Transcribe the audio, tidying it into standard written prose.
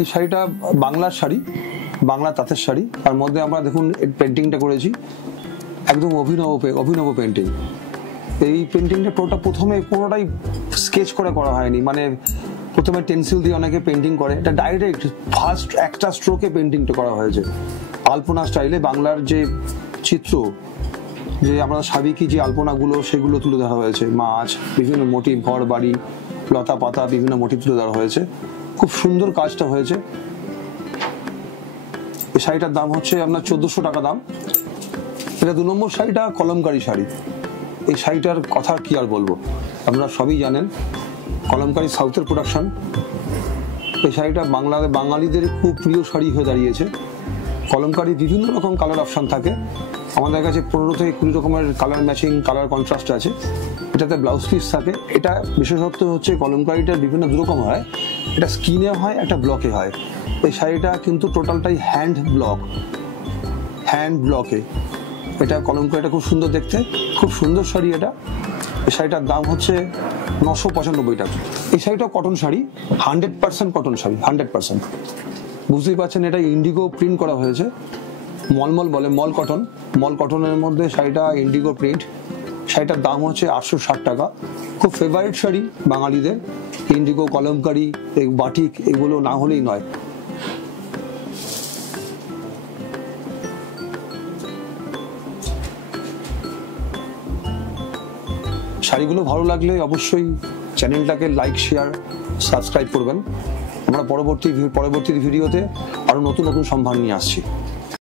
এই শাড়িটা বাংলার শাড়ি, বাংলা তাঁতের শাড়ি। তার মধ্যে আমরা দেখুন পেন্টিংটা করেছি, একদম অভিনব পেন্টিং। এই পেন্টিংটা প্রথমে কোনোটাই স্কেচ করে করা হয়নি, মানে প্রথমে পেন্সিল দিয়ে অনেকে পেন্টিং করে, এটা ডাইরেক্ট ফার্স্ট একটা স্ট্রোকে পেন্টিংটা করা হয়েছে আলপনা স্টাইলে। বাংলার যে চিত্র, যে আমরা সাবেকি যে আলপনাগুলো সেগুলো তুলে ধরা হয়েছে, মাছ, বিভিন্ন মোটিভ, ঘর বাড়ি, লতা পাতা, বিভিন্ন মোটিভ তুলে ধরা হয়েছে। খুব সুন্দর কাজটা হয়েছে। এই শাড়িটার দাম হচ্ছে আপনার 1400 টাকা দাম। এটা 2 নম্বর শাড়িটা কলমকারী শাড়ি। এই শাড়িটার কথা কি আর বলবো, আপনারা সবই জানেন, কলমকারী সাউথের প্রোডাকশন। এই শাড়িটা বাঙালিদের খুব প্রিয় শাড়ি হয়ে দাঁড়িয়েছে। কলমকারী বিভিন্ন রকম কালার অপশন থাকে, আমাদের কাছে 15 থেকে 20 রকমের কালার ম্যাচিং, কালার কন্ট্রাস্ট আছে। এটাতে ব্লাউজ পিস থাকে। এটা বিশেষত্ব হচ্ছে কলমকারীটা বিভিন্ন দুরকম হয়, এটা স্কিনে হয়, একটা ব্লকে হয়। এই শাড়িটা কিন্তু টোটালটাই হ্যান্ড ব্লকে। এটা কলমকারীটা খুব সুন্দর দেখতে, খুব সুন্দর শাড়ি এটা। এই শাড়িটার দাম হচ্ছে 995 টাকা। এই শাড়িটা কটন শাড়ি, 100% কটন শাড়ি, 100%। বুঝতেই পারছেন এটা ইন্ডিগো প্রিন্ট করা হয়েছে, মলমল বলে, মল কটনের মধ্যে শাড়িটা ইন্ডিগো প্রিন্ট। শাড়িটার দাম হচ্ছে 860 টাকা। খুব ফেভারিট শাড়ি বাঙালিদের, ইন্ডিগো, কলমকারী, বাটিক, এগুলো না হলেই নয়। শাড়িগুলো ভালো লাগলে অবশ্যই চ্যানেলটাকে লাইক, শেয়ার, সাবস্ক্রাইব করবেন। আমরা পরবর্তী ভিডিওতে আরো নতুন সম্ভার নিয়ে আসছি।